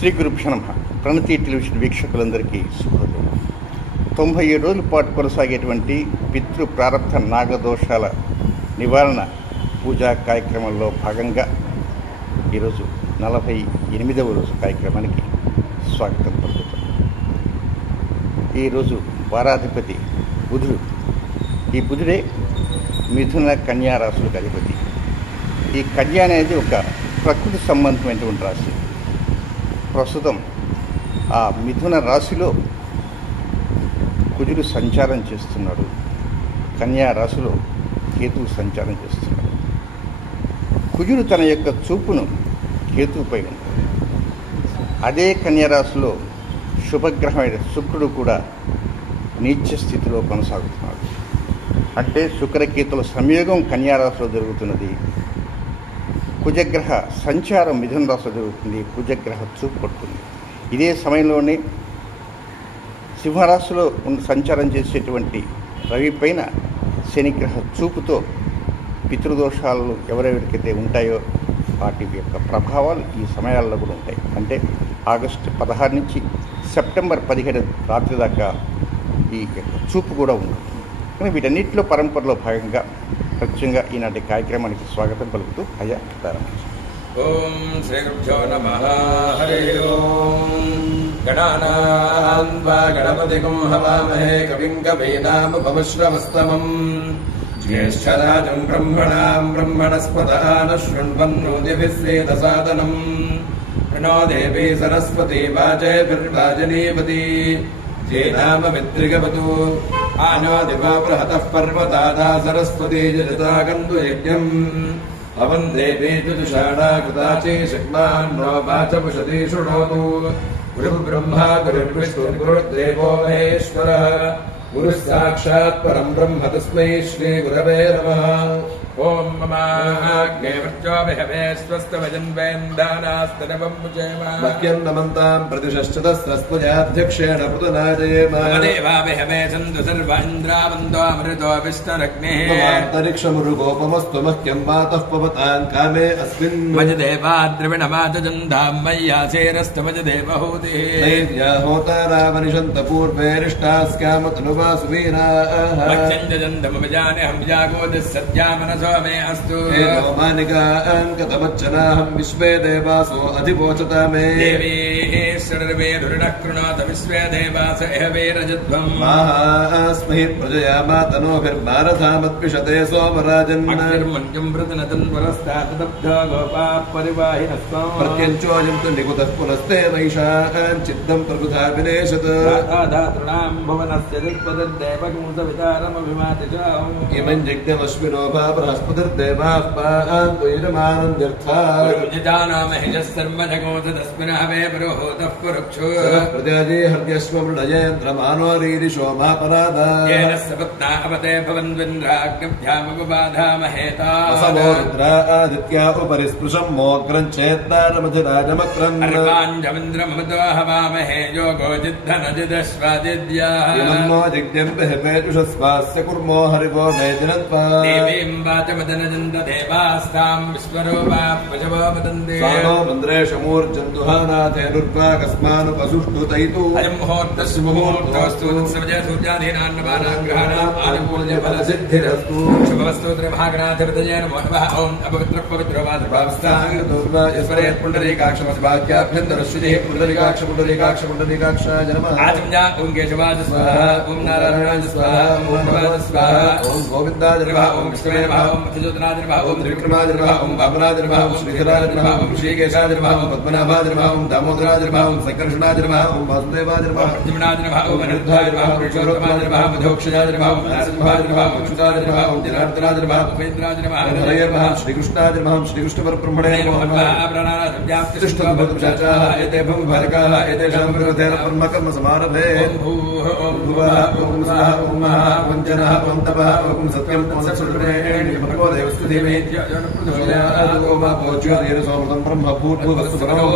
శ్రీ గురుభ్యో నమః. ప్రణతి టెలివిజన్ వీక్షకులందరికీ శుభోదయం. 97 రోజుల పాటు కొనసాగేటువంటి పితృ ప్రారబ్ధ నాగదోషాల నివారణ పూజా కార్యక్రమంలో భాగంగా ఈరోజు 48వ రోజు కార్యక్రమానికి స్వాగతం పలుకుతాం. ఈరోజు వారాధిపతి బుధుడు. ఈ బుధుడే మిథున కన్యా రాశులకు అధిపతి. ఈ కన్య అనేది ఒక ప్రకృతి సంబంధమైనటువంటి రాశి. ప్రస్తుతం ఆ మిథున రాశిలో కుజుడు సంచారం చేస్తున్నాడు, కన్యా రాశిలో కేతువు సంచారం చేస్తున్నాడు. కుజుడు తన యొక్క చూపును కేతువుపై ఉంది. అదే కన్యా రాశిలో శుభగ్రహమైన శుక్రుడు కూడా నీచ స్థితిలో కొనసాగుతున్నాడు. అంటే శుక్రకేతుల సంయోగం కన్యా రాశిలో జరుగుతున్నది. కుజగ్రహ సంచారం మిథున రాశిలో జరుగుతుంది. కుజగ్రహ చూపు పడుతుంది. ఇదే సమయంలోనే సింహరాశిలో సంచారం చేసేటువంటి రవి పైన శనిగ్రహ చూపుతో పితృదోషాలు ఎవరెవరికైతే ఉంటాయో వాటి యొక్క ప్రభావాలు ఈ సమయాల్లో కూడా ఉంటాయి. అంటే ఆగస్టు 16 నుంచి సెప్టెంబర్ 17 రాత్రి దాకా ఈ యొక్క చూపు కూడా ఉంటుంది. కానీ వీటన్నిటిలో పరంపరలో భాగంగా ప్రత్యేకంగా ఈనాటి కార్యక్రమానికి స్వాగతం పలుకుతూ అయ్యా ప్రారంభించారు. ఓం శ్రీ గురుభ్యో నమః. హరి ఓం. గణానాం వా గణపతిం హవామహే కవిం కవీనాముపమశ్రవస్తమం. జ్యేష్ఠరాజం బ్రహ్మణాం బ్రహ్మణస్పత శృణ్వన్నోతిభిः సేదసాదనం. ప్రణో దేవీ సరస్వతి వాజేభిర్వాజనీపతి. జేనామమిత్రిగవతు ఆనో దివా బృహతః పర్వతాదా సరస్వతీ జగతాగంతు యజ్ఞం. అవన్ దేవీ తుషాఢా కృతాచే శక్మాన్నో వాచపుషతి శృణోతు. గురుర్బ్రహ్మా గురుర్విష్ణు గురుర్దేవో మహేశ్వరః. గురుః సాక్షాత్ పరం బ్రహ్మ తస్మై శ్రీ గురవే నమః. ఓం మమాగ్నే వర్చో విహవే స్వస్తవజన్వేందానాస్తనవం ముచేమ. మహ్యన్నమంతాం ప్రతిశశ్చతస్రస్పజాధ్యక్షేణ పృతనాజయేమ. దేవా విహవే సంతు సర్వ ఇంద్రావందో అమృతో విష్ణురగ్నిః. మమాంతరిక్షమురుగోపమస్తు మహ్యం వాతః పవతాం కామే అస్మిన్. మజ దేవా ద్రవిణమాతుజంధాం మయ్యాసేరస్తు మజ దేవహూతిః. నైర్యా హోతారావనిషంత పూర్వేరిష్టాస్కామతనువాసు వీరాః. భక్షంజంధమభిజానేహం జాగోదిః సత్యామనసో మే అస్తు. మానికాంకతమచ్చనాహం విశ్వే దేవాసో అధిపోచతా మే. దేవీశ్వరర్వేధురిణః కృణోత విశ్వే దేవాస ఇహ వేరజధ్వం. మాస్మహి ప్రజయా మాతనోభిర్మారథామద్విషతే సోమరాజన్. అగ్నిర్మన్యం వృతనతన్వరస్తాదబ్ధో గోపాః పరివాహినస్వం. ప్రత్యంచోజంతు నికుతః పునస్తే వైషాన్ చిత్తం ప్రబుధా వినేశత్. ధాతృణాం భువనస్య దిక్పదర్దేవకం సవితారమభిమాతిజాం. ఇమం జిజ్ఞమశ్వినో భా బృహస్పతిర్దేవాః పాन्तु ఇదమానంద్యర్థాః. నిజానామహిజः సర్వజగోతస్మినః వే పురోహూతః పురుక్షు. ప్రజాజే హర్యశ్వ మృడయేంద్రమానో రీరిషో మాపరాదాః. येन सपत्ना अपते भवन्विन्द्राग्निभ्यामुपबाधामहेताः. असवो रुद्रा आदित्या उपरि स्पृशं मोग्रं चेत्तारमधिराजमक्रम्. अर्वाञ्जमिन्द्रमतो हवामहे योगो जिद्धनजिदश्वादिद्याः. इमन्नो जिज्ञम् बहिर्वेजुषस्वास्य कुर्मो हरिवो वेदिनत्वा. देवीम् वाचमदनजन्त देवास्ताम् विश्वरूपाः पशवो वदन्ति. स्वानो मन्द्रेशमूर्जन्तुहानाथेनुर्वा कस्मानुपसुष्टुतैतु. अयम् मुहूर्तस्य मुहूर्तोऽस्तु तत्सवजय सूर्याधीनान्नपानाम् ग्रहाणाम् आदिपूर्यफलसिद्धिरस्तु. शुभवस्तु त्रिभागनाथिपतये नमो नमः. ओम् अपवित्रः पवित्रो वा ईश्वरेत् पुण्डरीकाक्षमस्वाक्याभ्यन्तरश्रुतिः पुण्डरीकाक्ष पुण्डरीकाक्ष पुण्डरीकाक्षाय नमः. आचम्या ओम् केशवाय स्वाहा. ओम् नारायणाय स्वाहा. ओम् भवाय स्वाहा. ओम् गोविन्दाय नमः. ओम् विष्णवे नमः. ओम् मधुसूदनाय नमः. ओम् त्रिविक्रमाय नमः. ओम् वामनाय नमः. ओम् श्रीधराय नमः. ओम् श्रीकेशाय नमः. ओम् पद्मनाभाय नमः. ओम् दामोदराय नमः. ओम् संकर्षणाय नमः. ओम् वासुदेवाय नमः. प्रद्युम्नाय नमः. ओम् अनिरुद्धाय नमः. ओम् पुरुषोत्तमाय नमः. मधोक्षजाय नमः. ओम् नरसिंहाय नमः. ओम् अच्युताय नमः. ओम् जनार्दनाय नमः. उपेन्द्राय नमः. हरये नमः. श्रीकृष्णाय नमः. श्रीकृष्णपरब्रह्मणे नमः. तिष्ठन्तुभूतुषाचाः एते भूमिभारकाः एतेषां प्रवृत्तेन कर्मकर्म समारभे. ओम् भूः. ओम् भुवः. ओम् स्वः. ओम् महः. ओम् जनः. ओम् तपः. ओम् सत्यम्. ओम् सत्सुरेण भगवो देवस्तु धीमहि ओमा पोज्योतिर् सोमृतं ब्रह्म भूर्भुवस्सु भगवो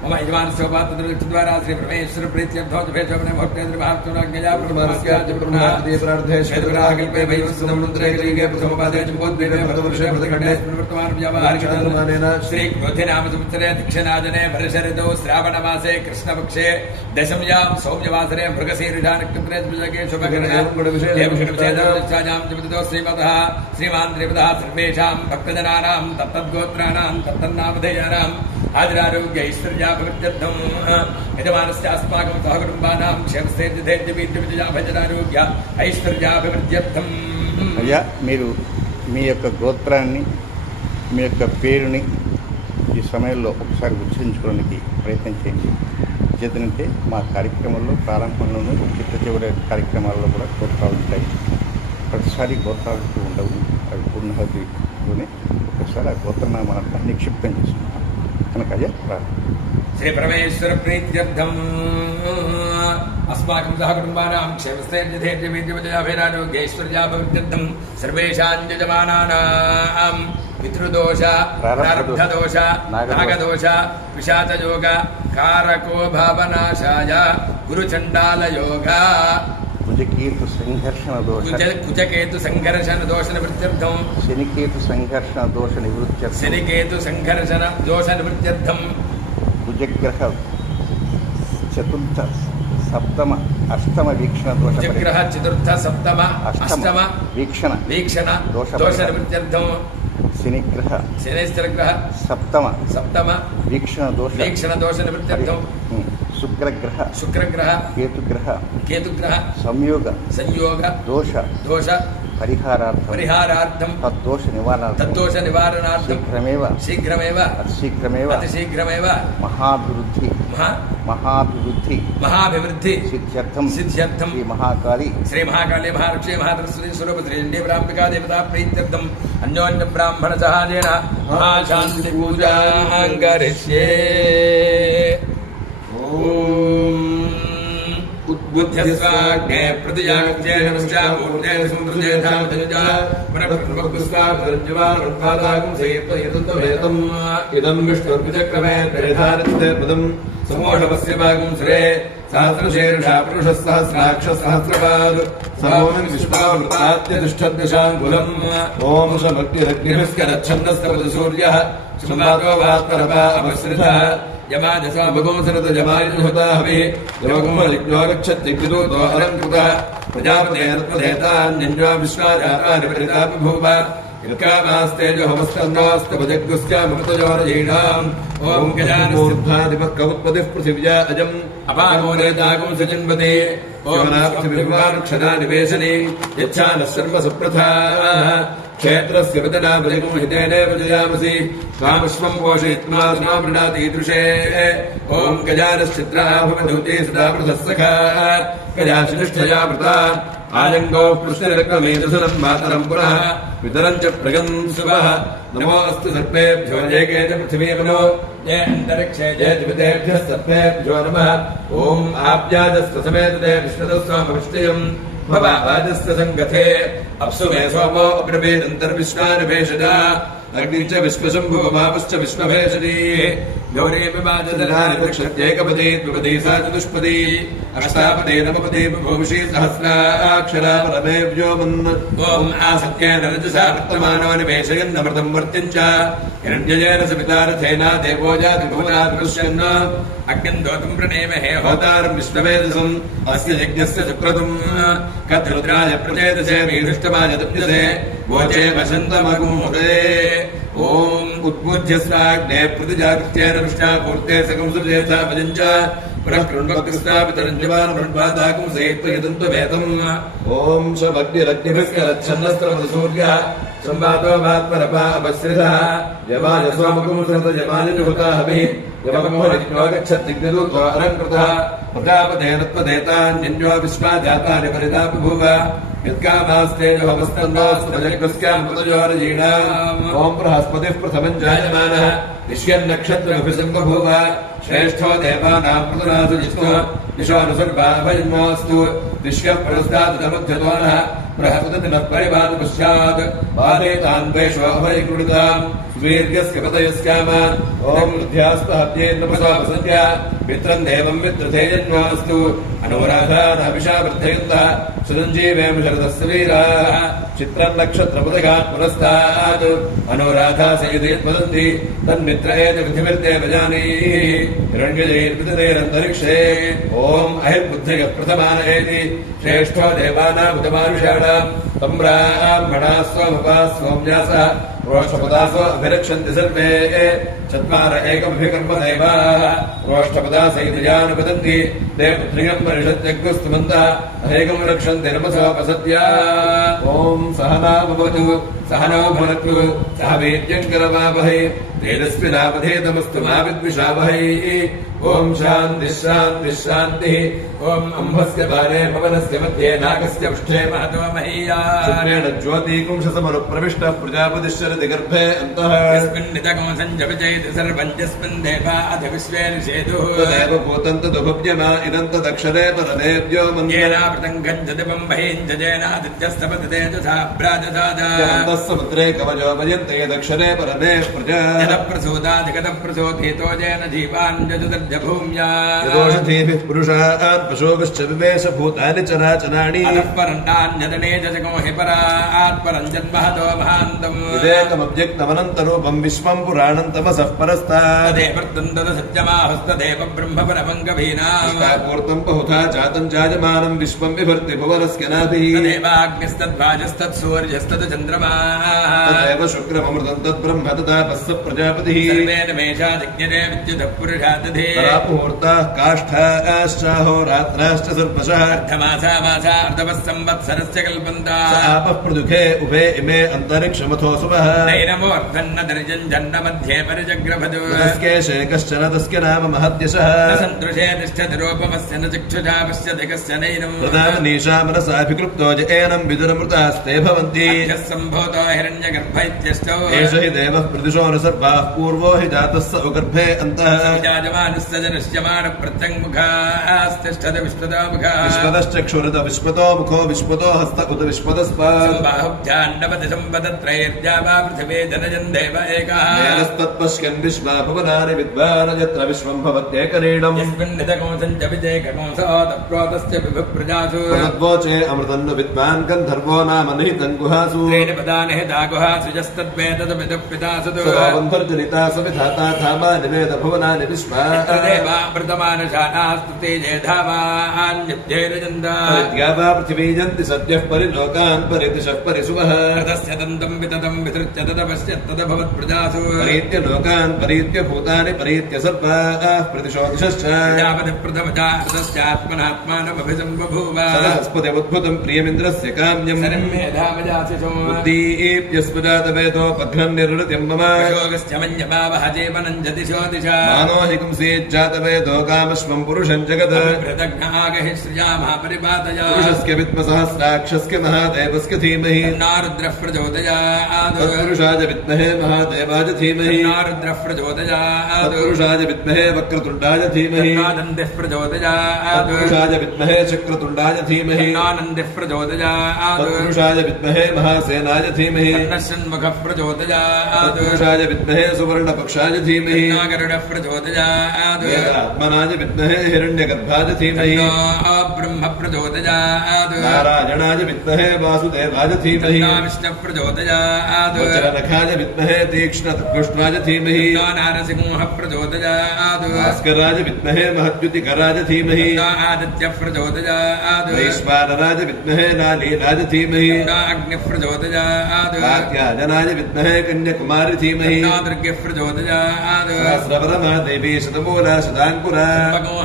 मम यजमानस्योपात्तद्वारा श्री परमेश्वर प्रीत्यर्थो जपेचोपने भक्तेन्द्र भाक्तोनाज्ञया प्रार्थे श्वेतविराहकल्पे वैवस्वतमन्त्रेकलिगे प्रथमपादे चम्पोद्वेदे भरतवर्षे भरतखण्डे वर्तमान व्यावहारिकमानेन श्री क्रोधिनाम संवत्सरे दक्षिणाजने भरशऋतौ श्रावणमासे कृष्णपक्षे दशम्यां सौम्यवासरे मृगशीर्षा नक्षत्रे द्विजके शुभकरणे देवषड्विषेदोच्चायां जपतितो श्रीमतः श्रीमान् त्रिपदः सर्वेषां भक्तजनानां तत्तद्गोत्राणां तत्तन्नामधेयानां आदिरारोग्य ऐश्वर्याभिवृद्ध्यर्थम् यजमानस्य अस्माकं सहकुटुम्बानां क्षेमस्थैर्यधैर्यवीर्यविजयाभजनारोग्य ऐश्वर्याभिवృద్ధ్యర్థం. అయ్యా, మీరు మీ యొక్క గోత్రాన్ని, మీ యొక్క పేరుని ఈ సమయంలో ఒకసారి ఉచ్చరించుకోవడానికి ప్రయత్నం చేయండి. చేతనంటే మా కార్యక్రమంలో ప్రారంభంలోనూ చిట్ట చివరి కార్యక్రమాల్లో కూడా గోత్రాలు ఉంటాయి. ప్రతిసారి గోత్రాలు ఉండవు, అవి పూర్ణహతిలోనే ఒకసారి ఆ గోత్రనామాలను నిక్షిప్తం చేసుకుంటాం కనుక అయ్యా శ్రీ పరమేశ్వర ప్రీత్యర్థం अस्माकं सहकुटुम्बानां क्षेमस्थैर्यधैर्यवीर्यविजयाभैरारोग्यैश्वर्याभिवृद्ध्यर्थं सर्वेषां यजमानानां पितृदोष प्रारब्धदोष नागदोष पिशाचयोग कारको भावनाशाय गुरुचण्डालयोग కుజకేతు సంఘర్షణ దోష కుజకేతు సంఘర్షణ దోష నివృత్త్యర్థం శనికేతు సంఘర్షణ దోష నివృత్త్యర్థం శనికేతు సంఘర్షణ దోష నివృత్త్యర్థం కుజగ్రహ చతుర్థ సప్తమ అష్టమ వీక్షణ దోష కుజగ్రహ చతుర్థ సప్తమ అష్టమ వీక్షణ దోష నివృత్త్యర్థం శనిగ్రహ శనిశ్చరగ్రహ సప్తమ వీక్షణ దోష నివృత్త్యర్థం శుక్రగ్రహ కేతుగ్రహ సంయోగ దోష పరిహారార్థం తద్దోష నివారణార్థం శీఘ్రమేవ అతిశీఘ్రమేవ మహాభివృద్ధి సిద్ధ్యర్థం శ్రీ మహాకాళీ మహాలక్ష్మీ మహాసరస్వతీ స్వరూప శ్రీ చండీపరాంబికా దేవతా ప్రీత్యర్థం అన్యోన్య బ్రాహ్మణ సహాయేన మహాశాంతి పూజాం కరిష్యే. ఉద్బుద్ధ్యస్వాగ్నే ప్రతిజాగత్యేనశ్చామూర్తే సముద్రజేధామజంజా పునఃపుష్పార్జవానుత్పాదాకం సేత్వయతంతవేతం ఇదం విష్ణుర్విచక్రమే త్రేధారత్పదం సమోఢవస్య భాగం శ్రే సహస్రశీర్ష పురుషः సహస్రాక్ష సహస్రపాద్ సమోహం విష్ణావృతాత్యతిష్ఠద్దశాంగులం. ఓం శమగ్నిరగ్నిభిస్కరచ్ఛన్నస్తపతి సూర్యః సంవాదో వాత్పరపా అపశ్రితః యమాజసా భగోసరత జమాయుహతాహవి యమగుమలిజ్ఞోగచ్చత్తిగ్దూతో అలంకృతః ప్రజాపతేరత్వదేతాన్యన్యో విశ్వాజాతాని పరితాపి భూవ ఇల్కామాస్తేజోహమస్కందోస్తపజగ్గుస్కామృతజోరజీణాం. ఓం గజానూర్ధ్వాదిపః పృథివ్యా అజం అపామోదయతాగం సజన్వతే. ఓం నాపృథివిర్వారుక్షదా నివేశనే యచ్ఛానః సర్వ సుప్రథాః క్షేత్రస్య విదనామజగం హితేనేవ జయామసి కామశ్వం పోషయిత్వా సమామృణాతి ఈదృశే. ఓం గజానశ్చిత్రాభవధూతే సదా పృథస్సఖా గజాశినిష్ఠయా వృతా ఆలింగో పృష్ఠరక్తమేధసునం మాతరం పునః వితరం చ ప్రగం శుభః. నమోऽस्तु సర్వేభ్యో ఏకే చ పృథివీమనో ఏ అంతరిక్షే జే దివితేభ్యः సర్వేభ్యో నమః. ఓం ఆప్యాజస్వ సమేతతే విష్ణుదస్వామవిష్టియం భవాజస్య సంగతే అప్సు మే సోమో అబ్రవీదంతర్విశ్వానిభేషజా అగ్ని చ విశ్వశంభువమాపశ్చ విశ్వభేషజీ. గౌరీమిమాజదనాని దక్షత్యేకపదే ద్విపదే సా చతుష్పదే అష్టాపదే నవపదే భూమిషీ సహస్రాక్షరా పరమే వ్యోమన్. ఓం ఆసత్యేన రజసా వర్తమానో నివేశయన్నమృతం వర్త్యంచ హిరణ్యయేన సవితారథేనా దేవో జాతి భువనాత్ పశ్యన్న. అగ్నిం దోతం ప్రణేమహే హోతారం విశ్వవేదసం అస్య యజ్ఞస్య సుక్రతుం కద్రుద్రాయ ప్రచేతసే వీరుష్టమాజదప్యసే వోచే వసంతమగుముదే. ఓం ఉద్బుధ్యస్వాగ్నే ప్రతిజాగత్యేన విష్ణాపూర్తే సకం సుర్యేథా భజంచ పునః కృణ్వక్తిస్థాపితరంజవానుపాదాకం సేత్వయతంత్వవేతం. ఓం శమగ్నిరగ్నిభిస్కరచ్ఛన్నస్తపతి సూర్యః సంవాదో వాత్పరపా అపశ్రితః యమాజస్వామకం సరత యమానిజుహతాహవి యమగచ్చత్తిగ్దూతో అలంకృతః ప్రజాపతేనత్వదేతాన్యన్యో విశ్వాజాతాని పరితాపి భూవ ఓం బృహస్పతి ప్రథమం జాయమానః నిశ్యన్నక్షత్రమభిసంబభూవ శ్రేష్ఠో దేవానాం ప్రతునాసు జిష్ఠో నిశోనుసర్వాభయన్మోऽस्तु నిశ్యః పురస్తాదముధ్యతో నః బృహస్పతి నః పరిపాతు పశ్చాత్ పాదే తాన్వేషోభయకృతాం స్వీర్యస్య పతయస్యామ ఓం వృద్ధ్యాస్పహద్యేన్నపసాపసత్య మిత్రం దేవం మిత్రధేయన్వాస్తు అనురాధానాభిషావర్ధయంతః సురంజీవేమ శరదస్య వీరాः చిత్రం నక్షత్రపదగాత్ పురస్తాత్ అనురాధా సయుధేత్వదంతి తన్మిత్ర ఏత పృథివిర్దేవ జానీః హిరణ్యజైర్విదతైరంతరిక్షే ఓం అహిర్బుద్ధయః ప్రథమాన ఏతి శ్రేష్ఠో దేవానాముతమానుషాణాం తం బ్రాహ్మణాः స్వముపాः సోమ్యాసः रोष्ठपदासो अभिरक्षन्ति सर्वे चत्वार एकमभिकर्म देवाः रोष्ठपदासैतयानुपतन्ति ते पुत्र्यम् परिषत्यग्रस्तुमन्तः अहेकम् रक्षन्ति नमसोपसत्या ॐ सहना भवतु सहनौ भुनक्तु सह वीर्यम् करवावहै तेजस्विनावधेतमस्तु मा विद्विषावहै ॐ शान्तिः शान्तिः शान्तिः ॐ अम्भस्य बाले भवनस्य मध्ये नागस्य पृष्ठे महतो महीयान् ज्योतिकुंशसमनुप्रविष्टः प्रजापतिश्चरति गर्भे अन्तः यस्मिन्निदगो सञ्जविजयति सर्वं यस्मिन् देवा अधिविश्वे निषेदुः तदेव भूतं तदुभव्यमा इदं तदक्षरे परदेव्यो मन्येनावृतं गञ्जदिवं बहिञ्जजेनादित्यस्तपति तेजसा प्राजसादा यदन्तः समुद्रे कवचो वयन्ते यदक्षरे परदे प्रजा यदप्रसूदाधिगतः प्रसोधितो येन जीवान् जजुदर्जभूम्या यदोषधीभिः पुरुषात् पशोभिश्च विवेश भूतानि चराचराणि अतः परन्तान्यदने जजगो हि परात् परं जन्महतो महान्तम् इदेकमव्यक्तमनन्तरूपं विश्वं पुराणं तमसः परस्तात् तदेवर्तं तदसत्यमाहस्तदेव ब्रह्म परमङ्गवीनाम् पूर्तं बहुधा जातं जायमानं विश्वं विभर्ति भुवनस्य नाभिः तदेवाग्निस्तद्वाजस्तत्सूर्यस्तच्चन्द्रमाः तदेव शुक्रममृतं तद्ब्रह्म तदापस्य प्रजापतिः सर्वेण मेषा जिज्ञते विद्युतः पुरुषादधे परामुहूर्ताः काष्ठाश्चाहोरात्राश्च सर्पशः अर्धमासा मासा अर्धवः संवत्सरस्य कल्पन्ताः आपः पृथुखे उभे इमे अन्तरिक्षमथो सुवः नैनमोऽर्थन्न दर्जञ्जन्न मध्ये परिजग्रभदो तस्के शेकश्चन तस्य नाम महद्यशः न सन्दृशे तिष्ठति रूपमस्य न चक्षुषा पश्यति कस्य नैनम् प्रदामनीषा मनसाभिकृप्तो ज एनं विदुरमृतास्ते भवन्ति अद्यः सम्भूतो हिरण्यगर्भ इत्यष्टौ एष हि देवः प्रदिशो न सर्वाः पूर्वो हि जातः स उगर्भे अन्तः विजायमानस्य जनश्यमान प्रत्यङ्मुखास्तिष्ठति विश्वतो मुखः विश्वतश्चक्षुरुत विश्वतो मुखो विश्वतो हस्त उत विश्वतस्पात् बाहुभ्याण्डवति सम्पदत्रैर्जावा पृथिवी जनजन् देव एकः नयनस्तत्पश्यन् विश्वा भुवनानि विद्वान् यत्र विश्वं भवत्येकरीडम् यस्मिन्निदगो सञ्जविजयकगोऽसो तप्रोतस्य विभुप्रजासु तद्वोचे अमृतन्न विद्वान् गन्धर्वो नाम निहितं गुहासु त्रीणि पदानि हिता गुहासु यस्तद्वेदतमिदः पितासु बन्धर्जनिता सविधाता धामा निवेद भुवनानि विश्वा देवामृतमानशानास्तु तेजे धावान्यब्धेरजन्ता वा पृथिवी जन्ति सद्यः परिलोकान् परिदिशः परिसुवः तस्य दन्तं विततं विसृज्य तदभवत्प्रजासु परीत्य लोकान् परीत्य भूतानि परीत्य सर्वाः प्रतिशो दिशश्च यावत् प्रथमजातस्यात्मनात्मानमभिसम्बभूव सरस्पतिमुद्भुतं प्रियमिन्द्रस्य काम्यं मेधामजासिषो बुद्धीप्यस्पजातवेदोपघ्नं निर्वृतिं मम योगस्य मन्यभावः जीवनं जतिशो दिशा मानो हि कुंसीज्जातवेदो कामश्वं पुरुषं जगत् कृतज्ञागहि श्रियामः परिपातया पुरुषस्य विद्मसहस्राक्षस्य महादेवस्य धीमहि नारुद्रः प्रचोदयात् तत्पुरुषाय विद्महे महादेवाय धीमहि नारुद्रः प्रचोदयात् तत्पुरुषाय विद्महे वक्रतुण्डाय धीमहि नानन्दः प्रचोदयात् तत्पुरुषाय विद्महे चक्रतुण्डाय धीमहि नानन्दः प्रचोदयात् तत्पुरुषाय विद्महे महासेनाय धीमहि षण्मुखः प्रचोदयात् तत्पुरुषाय विद्महे सुवर्णपक्षाय धीमहि नागरुडः प्रचोदयात् आत्मनाय विद्महे हिरण्यगर्भाय धीमहि ब्रह्म प्रचोदयात् नारायणाय विद्महे वासुदेवाय धीमहि विष्णुः प्रचोदयात् वज्रनखाय विद्महे तीक्ष्णतत्पुष्ट्वाय धीमहि नारसिंहः प्रचोदयात् भास्कराय विद्महे महद्युतिकराय धीमहि आदित्यः प्रचोदयात् वैश्वानराय विद्महे नालीलाय धीमहि अग्निः प्रचोदयात् कात्यायनाय विद्महे कन्याकुमारी धीमहि दुर्गः प्रचोदयात् सहस्रवरमा देवी शतमूला शताङ्कुरा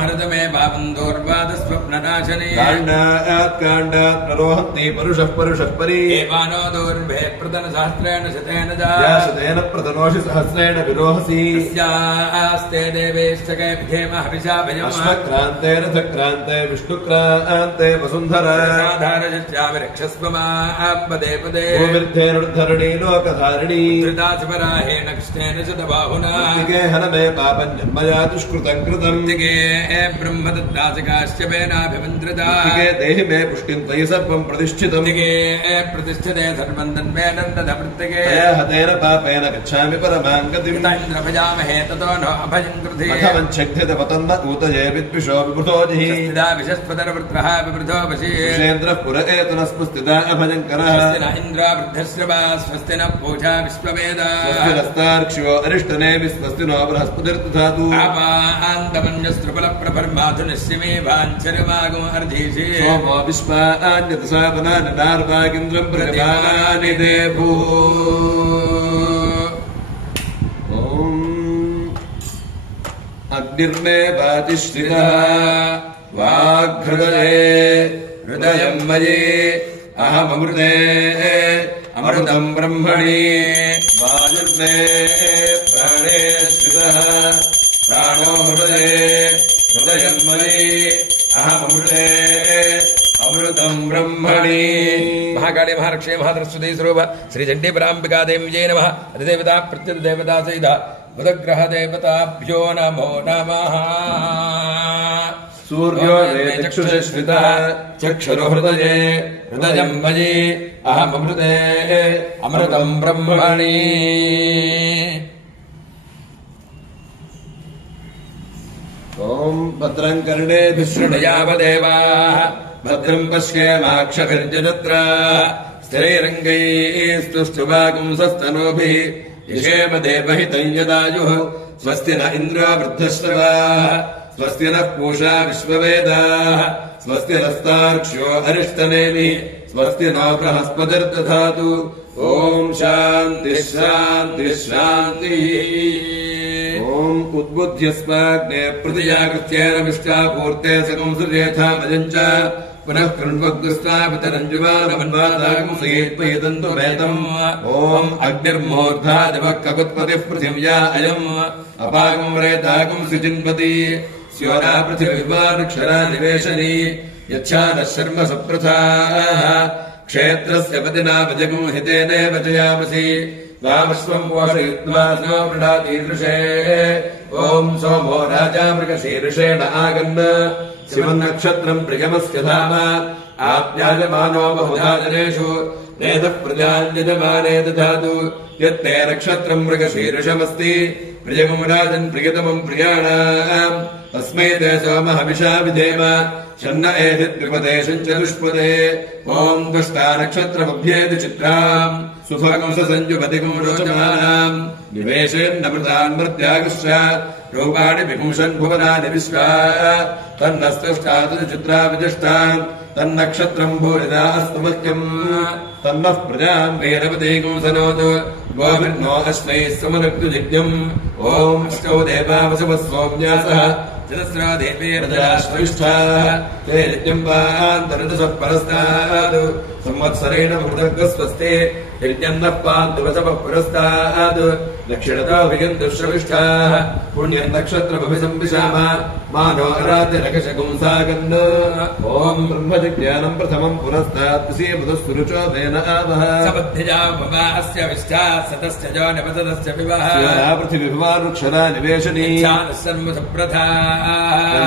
हृदमे भावं दोर्वादस्वप्नरा नाशने काण्डात् काण्डात् प्ररोहन्ति परुषः परुषः परि एवानो दूर्भे प्रतन सहस्रेण शतेन या शतेन प्रतनोषि सहस्रेण विरोहसि तस्यास्ते देवेश्चके विधेम हविषा भयम् अश्वक्रान्ते रथक्रान्ते विष्णुक्रान्ते वसुन्धरा साधारजस्याविरक्षस्व पदे पदे भूमिर्धेरुद्धरणी लोकधारिणी धृतासपराहेण कृष्णेन शतबाहुना हनमे पापम् जन्मया दुष्कृतम् कृतम् ब्रह्मदत्तासकाश्चपेनाभिमन्त्रिता देहि मे पुष्टिम् त्वयि सर्वम् प्रतिष्ठितम् प्रतिष्ठते सर्वम् तन्मेनन्दधमृत्तिके हतेन पापेन गच्छामि परमाम् गतिम् इन्द्रभजामहे ततो न अभयम् कृधे अथवञ्चक्थितपतन्न ऊतये विद्विषो विवृतोजिः स्थिता विशस्पदरवृत्रः विवृतो वशी विषेन्द्रः पुर एतनस्पुस्थिता अभयङ्करः इन्द्रो वृद्धश्रवा स्वस्ति न पूषा विश्ववेदा स्वस्तिरस्तार्क्ष्यो अरिष्टनेमि स्वस्ति नो बृहस्पतिर्दधातु आपान्तमन्यस्त्रुफलप्रभर्माधुनिश्यमे वाञ्छनमागो अर्धीषे सोमो विश्वान्यतसापनानि नार्वागिन्द्रम् प्रजमानानि देवो अग्निर्मे वातिश्रितः वाग्हृदये हृदयम् मयि अहममृते अमृतम् ब्रह्मणि वायुर्मे प्राणे श्रितः प्राणो हृदये हृदयम् मयि अहममृते अमृतम् ब्रह्मणि महाकाली महारक्षे महाधरस्वती स्वरूप श्रीचण्डीपराम्बिका देव्यै नमः अधिदेवता प्रत्यधिदेवता सहित बुधग्रह देवताभ्यो नमो नमः सूर्यो चक्षुषश्रितः चक्षुरो हृदये हृदयम् मयि अहममृते अमृतम् ब्रह्मणि ॐ भद्रम् कर्णेभिः शृणुयावदेवाः भद्रम् पश्येमाक्षभिर्जनत्रा स्थिरैरङ्गैस्तुष्टुवागुंसस्तनूभिः यशेम देवहितम् यदायुः स्वस्ति न इन्द्रो वृद्धश्रवाः स्वस्ति नः पूषा विश्ववेदाः स्वस्ति नस्तार्क्ष्यो अरिष्टनेमि स्वस्ति नो बृहस्पतिर्दधातु ॐ शान्तिः शान्तिः शान्तिः ॐ उद्बुध्यस्माग्ने प्रतिजागृत्येन विष्टापूर्ते सकं सुर्येथामजम् च पुनः कृण्वग्रस्तापितरञ्जुवानमन्वादागुंसयेत्पयितन्तुमेतम् ॐ अग्निर्मूर्धादिवः ककुत्पतिः पृथिव्या अयम् अपागम् रेतागम् सिचिन्पति स्योरा पृथिवीवानक्षरा निवेशनी यच्छादः शर्म सप्रथाः क्षेत्रस्य पतिना भजगम् हितेनेव जयामसि वामश्वम् पोषयित्वा स्नो मृडातीदृशे ॐ सोमो राजा मृगशीर्षेण आगन् शिवन्नक्षत्रम् प्रियमस्य धाम आप्यायमानो बहुधा जनेषु नेदः प्रजान्यजमाने दधातु यत्ते नक्षत्रम् मृगशीर्षमस्ति प्रियगम् राजन् प्रियतमम् प्रियाणाम् तस्मै ते सोमहविषा विधेम शन्न एधिद्विपदेशम् च दुष्पदे ॐ दुष्टा नक्षत्रमभ्येति चित्राम् सुभगम् सञ्जुपतिगम् रोचमानाम् निवेशेन्नमृतान् मर्त्यागश्च रूपाणि विपुंसन् भुवनानि विश्वा तन्नस्तष्टात् चित्रा विदिष्टान् तन्नक्षत्रम् भूरिदा अस्तु मह्यम् तन्नः प्रजाम् वीरवतीगम् सनोतु गोभिर्नो अश्वैः समनुक्तुजिज्ञम् ॐ अष्टौ देवावसवः सोम्यासः चतस्रा देवेरजराश्वैष्ठाः ते यज्ञम् वान्तरदशः परस्तात् संवत्सरेण मृतग्रस्वस्ते यज्ञम् नः पान्तु वसवः पुरस्तात् दक्षिणतो विगन्तुश्रविष्ठाः पुण्यम् नक्षत्रमभिसंविशाम मानो अरातिरकशगुंसागन् ॐ ब्रह्मजिज्ञानम् प्रथमम् पुरस्तात् विषीमधुस्सुरुचोभेन आवह सबद्धिजा भवा अस्य विष्ठा सतस्य जो नवतस्य विवः पृथिविभवानुक्षरा निवेशनी सर्वसप्रथा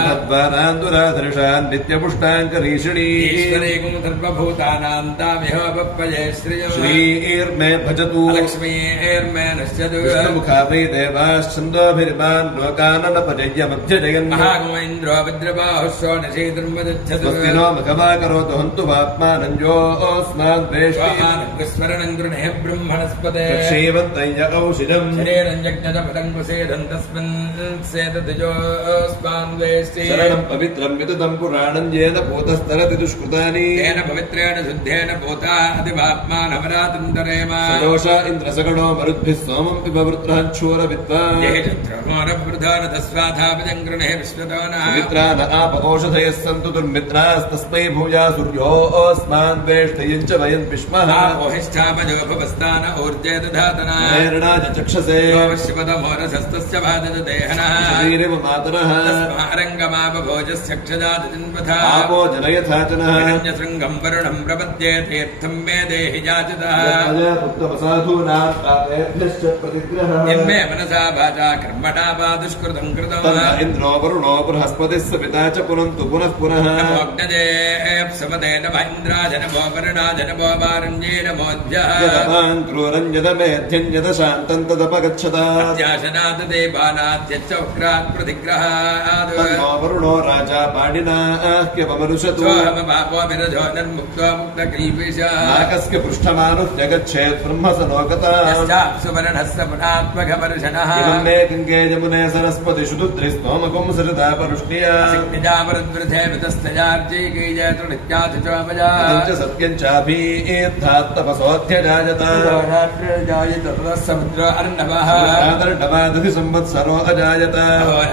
तद्वानान्दुराधर्षान् नित्यपुष्टाङ्करीषिणी ईश्वरेकम् सर्वभूतानाम् तामिहोपपये श्रियम् श्रीर्मे भजतु लक्ष्मीर्मे नश्यतु विष्णुमुखा वै देवाश्छन्दोभिर्मान् लोकाननपजयमभ्यजयन् महागम इन्द्रो वज्रबाहुः निषेधर्मदच्छतु स्वस्ति नो मघमाकरोतु हन्तु वाप्मानञ्जोऽस्माद्वेष्टिस्वरणम् गृणे ब्रह्मणस्पते क्षेवन्तञ्ज औषधम् शरीरञ्जग्नपदम् कुसेदम् तस्मिन्सेदतिजोऽस्मान् शरणम् पवित्रम् विततम् पुराणम् येन भूतस्तरति दुष्कृतानि तेन पवित्रेण शुद्धेन भूता अधिवात्मानमरातम् सन्तरेम सदोष इन्द्रसगणो मरुद्भिः सोमं पिबवृत्रः क्षूर विद्वान् यजत्रमोरवृधानतस्वाधापजङ्कृणे विश्वतोनः मित्रा न आप ओषधयः सन्तु दुर्मित्रास्तस्मै भूया सूर्योऽस्मान् वेष्टयञ्च वयन् विष्मः ओहिष्ठापजो भवस्तान ऊर्जे दधातना प्रेरणाय चक्षसे शिवतमोरसस्तस्य भादज देहनः शरीरम मातरः तस्मारङ्गमापभोजस्यक्षजातजन्वथा आपो जनयथा जनः हिरण्यशृङ्गम् वरुणम् प्रपद्ये तीर्थम् मे देहि याचितः उत्तमसाधूनाम् पापेभ्यश्च प्रतिग्रहः यन्मे मनसा वाचा कर्मणा वा दुष्कृतम् कृतम् तन्न इन्द्रो वरुणो बृहस्पतिः स पिता च पुनन्तु पुनः पुनः नमोऽग्नजेऽप्समते नमः इन्द्राय नमो वरुणाय नमो वारुण्ये नमोऽद्भ्यः यदमान् क्रूरम् यदमेध्यम् यदशान्तम् तदपगच्छता अत्याशनात् देवानाद्यच्च उग्रात् प्रतिग्रहात् तन्नो वरुणो राजा पाणिनाह्यवमनुषतु सोऽहमपापो विरजो नन्मुक्तो मुक्तकिल्बिषः नाकस्य पृष्ठमानुः जगच्छेत् ब्रह्म स लोकता यश्चाप्सुवर्णस्य पुनात्मघवर्षणः इमं मे गङ्गे यमुने सरस्वति शुद्धिस्तोमकं सरिता परुष्णिया सिक्निजामरुद्वृधे वितस्तजार्जीकीजयतु नित्याचोमजा सत्यं चाभीर्थात्तपसोऽध्यजायत समुद्र अर्णवः रातर्णवादधि संवत्सरो अजायत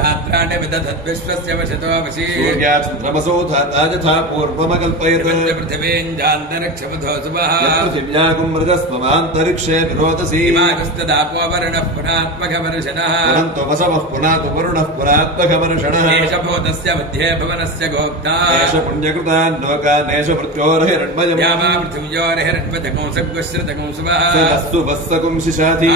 रात्राणि विदधद्विश्वस्य वशतो वशी सूर्यात् चन्द्रमसोऽथा यथा पूर्वमकल्पयत् पृथिवीञ्जान्तरिक्षमथो सुवः पृथिव्यागुं रजस्त्वमान्तरिक्षे विरोधसी हिमागस्तदापोवर्णः पुनात्मघवर्षणः पुनन्तो वसवः पुनातु वरुणः पुनात्मघवर्षणः एष भूतस्य मध्ये भुवनस्य गोप्ता एष पुण्यकृतान् लोकानेष मृत्योर्हिरण्मयम् यामा पृथिव्योर्हिरण्मजकं सद्गुश्रितकं सुवः सदस्तु वत्सकुं शिशाधि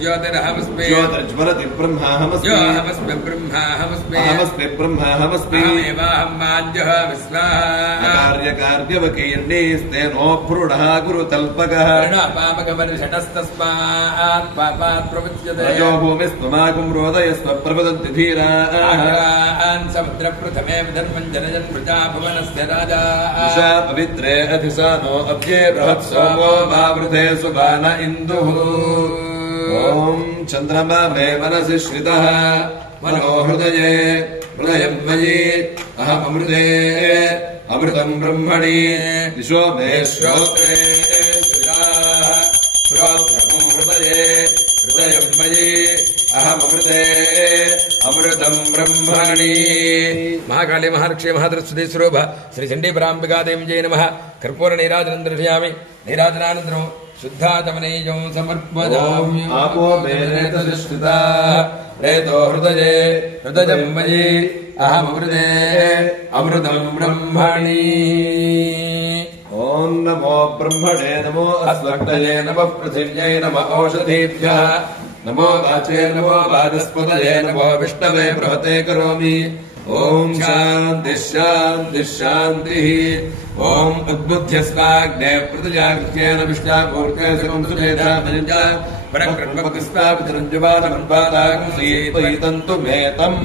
ज्योतिरहमस्मि ज्योतिर्ज्वलति ब्रह्माहमस्मि योऽहमस्मि ब्रह्माहमस्मि अहमस्मि ब्रह्माहमस्मि अहमेवाहं माञ्जः विस्वाहा कार्यकार्यवकीर्णेस्तेनो भ्रूणः गुरुतल्पकः पापकवर्षणस्तस्मात् पापात् प्रमुच्यते रजो भूमिस्त्वमागुं रोदयस्त्वप्रवदन्ति धीराः समुद्रप्रथमे धर्मम् जनयन् प्रजा भुवनस्य राजा ईशा पवित्रे अधिसानो अभ्ये बृहत्सोमो वावृधे सुबान इन्दुः ॐ चन्द्रमा मे मनसि श्रितः मनो हृदये हृदयम् मयि अहममृते अमृतम् ब्रह्मणि दिशो मे श्रोत्रे श्रोत्रम् हृदये हृदयम् मयि अहममृते अमृतम् ब्रह्मणि महाकाली महालक्ष्मी महादृष्टि स्वरूप श्री चंडी परांबिका देवी जय नमः कर्पूर नीराजनं दर्शयामि नीराजनानन्तरं शुद्धाचमनीयं समर्पयामि आपो मे रेतधिष्ठिता रेतो हृदये हृदयं मयि अहममृते अमृतं ब्रह्मणि ॐ नमो ब्रह्मणे नमो अस्मक्तये नमः पृथिव्यै नमः औषधीभ्यः नमो वाचे नमो वाचस्पतये नमो विष्णवे बृहते करोमि ॐ शान्तिः शान्तिः शान्तिः ॐ उद्बुद्ध्यस्वाग्ने प्रतिजागृत्येन विष्टापूर्ते सकं सुचेता मनिजा परक्रमकृस्तापितरञ्जुवानमन्वादागं सीतयितन्तु मे तम्